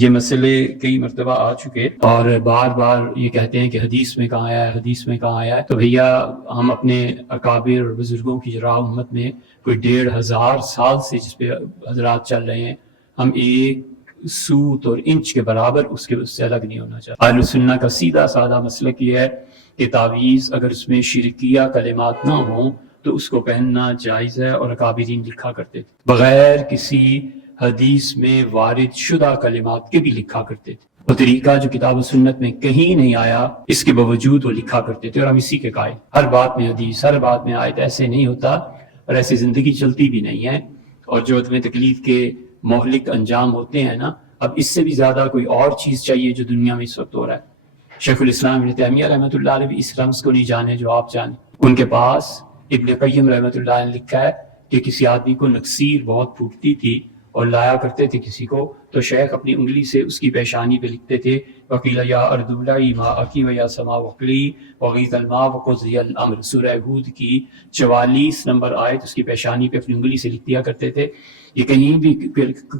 یہ مسئلے کئی مرتبہ آ چکے اور بار بار یہ کہتے ہیں کہ حدیث میں کہاں آیا ہے، حدیث میں کہاں آیا ہے۔ تو بھیا ہم اپنے اکابر اور بزرگوں کی راہ امت میں کوئی 1500 سال سے جس پہ حضرات چل رہے ہیں، ہم ایک سوت اور انچ کے برابر اس سے الگ نہیں ہونا چاہتے۔ اہل سنہ کا سیدھا سادہ مسلک یہ ہے کہ تعویذ اگر اس میں شرکیہ کلمات نہ ہوں تو اس کو پہننا جائز ہے، اور اکابرین لکھا کرتے تھے بغیر کسی حدیث میں وارد شدہ کلمات کے بھی لکھا کرتے تھے۔ وہ طریقہ جو کتاب و سنت میں کہیں نہیں آیا، اس کے باوجود وہ لکھا کرتے تھے، اور ہم اسی کے قائل۔ ہر بات میں حدیث، ہر بات میں آیت، ایسے نہیں ہوتا اور ایسی زندگی چلتی بھی نہیں ہے۔ اور جو عدم تکلیف کے مہلک انجام ہوتے ہیں نا، اب اس سے بھی زیادہ کوئی اور چیز چاہیے جو دنیا میں اس وقت ہو رہا ہے۔ شیخ الاسلام ابن تیمیہ رحمۃ اللہ علیہ بھی اس رمز کو نہیں جانے جو آپ جانے۔ ان کے پاس ابن قیم رحمۃ اللہ علیہ نے لکھا ہے کہ کسی آدمی کو نکسیر بہت پھوٹتی تھی اور لایا کرتے تھے کسی کو، تو شیخ اپنی انگلی سے اس کی پیشانی پہ لکھتے تھے وکیل یا ارض ابلعی ماءکی و یا سما وقلی وغیث الماء وقضی الامر۔ سورہ ہود کی 44 نمبر آیت اس کی پیشانی پہ اپنی انگلی سے لکھ دیا کرتے تھے۔ یہ کہیں بھی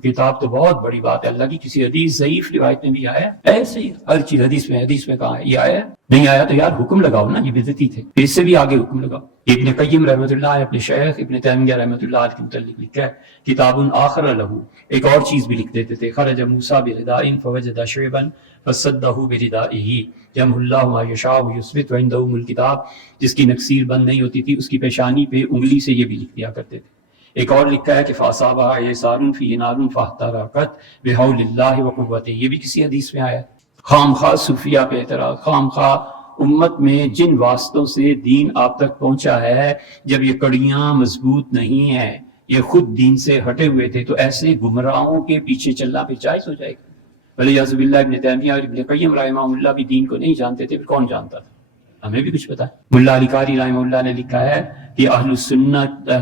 کتاب تو بہت بڑی بات ہے، اللہ کی کسی حدیث ضعیف روایت میں بھی آیا ہے؟ ایسے ہی ہر چیز حدیث میں کہاں ہے؟ یہ آیا ہے؟ نہیں آیا تو یار حکم لگاؤ نا، یہ بدعتی تھے، پھر اس سے بھی آگے حکم لگاؤ۔ ابن قیم رحمۃ اللہ علیہ اپنے شیخ ابن تیمیہ رحمۃ اللہ علیہ کے متعلق لکھا ہے کتاب آخر لہ، ایک اور چیز بھی لکھ دیتے تھے، خرج موسیٰ برداء فوجد شعبا فصدہ بردائہ یمحو اللہ ما یشاء ویثبت وعندہ ام الکتاب۔ جس کی نکسیر بند نہیں ہوتی تھی اس کی پیشانی پہ انگلی سے یہ بھی لکھ دیا کرتے تھے۔ ایک اور لکھا ہے کہ فاصابہ یسار فیہ نار فاحترقت بحول اللہ وقوتہ، یہ بھی کسی حدیث میں آیا ہے۔ خام خواہ صوفیہ پہ اعتراض، خام خواہ امت میں جن واسطوں سے دین آپ تک پہنچا ہے، جب یہ کڑیاں مضبوط نہیں ہیں، یہ خود دین سے ہٹے ہوئے تھے، تو ایسے گمراہوں کے پیچھے چلنا پھر جائز ہو جائے گا۔ ولیعذ باللہ ابن تیمیہ اور ابن قیم رحمہ اللہ بھی دین کو نہیں جانتے تھے، پھر کون جانتا تھا؟ ہمیں بھی کچھ پتا ہے۔ ملا علی قاری رحمہ اللہ نے لکھا ہے کہ اہل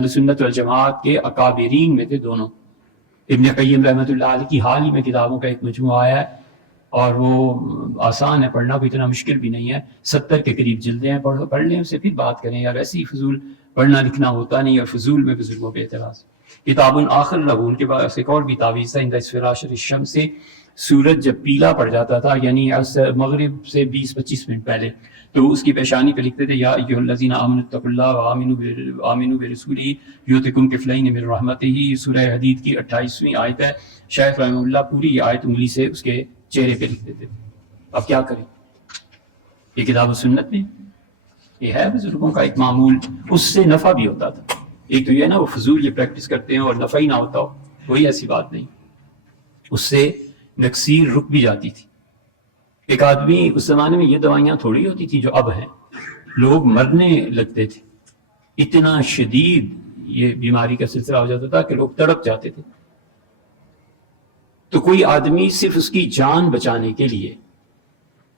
سنت والجماعت کے اکابرین میں تھے دونوں۔ ابن قیم رحمۃ اللہ علیہ کی حال ہی میں کتابوں کا ایک مجموعہ آیا ہے، اور وہ آسان ہے پڑھنا، کوئی اتنا مشکل بھی نہیں ہے، 70 کے قریب جلدیں ہیں، پڑھ لیں اسے پھر بات کریں، یار ایسی فضول پڑھنا لکھنا ہوتا نہیں، اور فضول میں بزرگوں پہ اعتراض۔ کتاب آخر لہ، ان کے پاس ایک اور بھی تعویذ ہے، عند اسفرار الشمس، سے سورج جب پیلا پڑ جاتا تھا، یعنی مغرب سے 20-25 منٹ پہلے، تو اس کی پیشانی پہ لکھتے تھے یا ایھا الذین آمنوا اتقوا اللہ وآمنوا برسولہ یؤتکم کفلین من رحمتہ۔ سورہ حدید کی 28ویں آیت ہے۔ شیخ رحمہ اللہ پوری یہ آیت انگلی سے اس کے چہرے پہ لکھ دیتے تھے۔ اب کیا کریں؟ یہ کتاب و سنت میں یہ ہے بزرگوں کا ایک معمول، اس سے نفع بھی ہوتا تھا۔ ایک تو یہ نا وہ فضول یہ پریکٹس کرتے ہیں اور نفع ہی نہ ہوتا ہو، کوئی ایسی بات نہیں، اس سے نکسیر رک بھی جاتی تھی۔ ایک آدمی، اس زمانے میں یہ دوائیاں تھوڑی ہوتی تھی جو اب ہیں، لوگ مرنے لگتے تھے، اتنا شدید یہ بیماری کا سلسلہ ہو جاتا تھا کہ لوگ تڑپ جاتے تھے۔ تو کوئی آدمی صرف اس کی جان بچانے کے لیے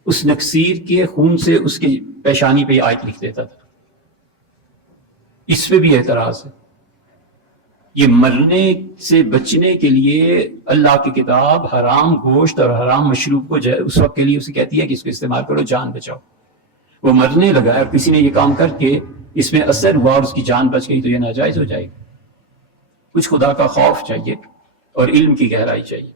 اس نکسیر کے خون سے اس کی پیشانی پہ آیت لکھ دیتا تھا۔ اس پہ بھی اعتراض ہے۔ یہ مرنے سے بچنے کے لیے اللہ کی کتاب حرام گوشت اور حرام مشروب کو اس وقت کے لیے اسے کہتی ہے کہ اس کو استعمال کرو، جان بچاؤ۔ وہ مرنے لگا ہے اور کسی نے یہ کام کر کے اس میں اثر ہوا اور اس کی جان بچ گئی، تو یہ ناجائز ہو جائے گا۔ کچھ خدا کا خوف چاہیے اور علم کی گہرائی چاہیے۔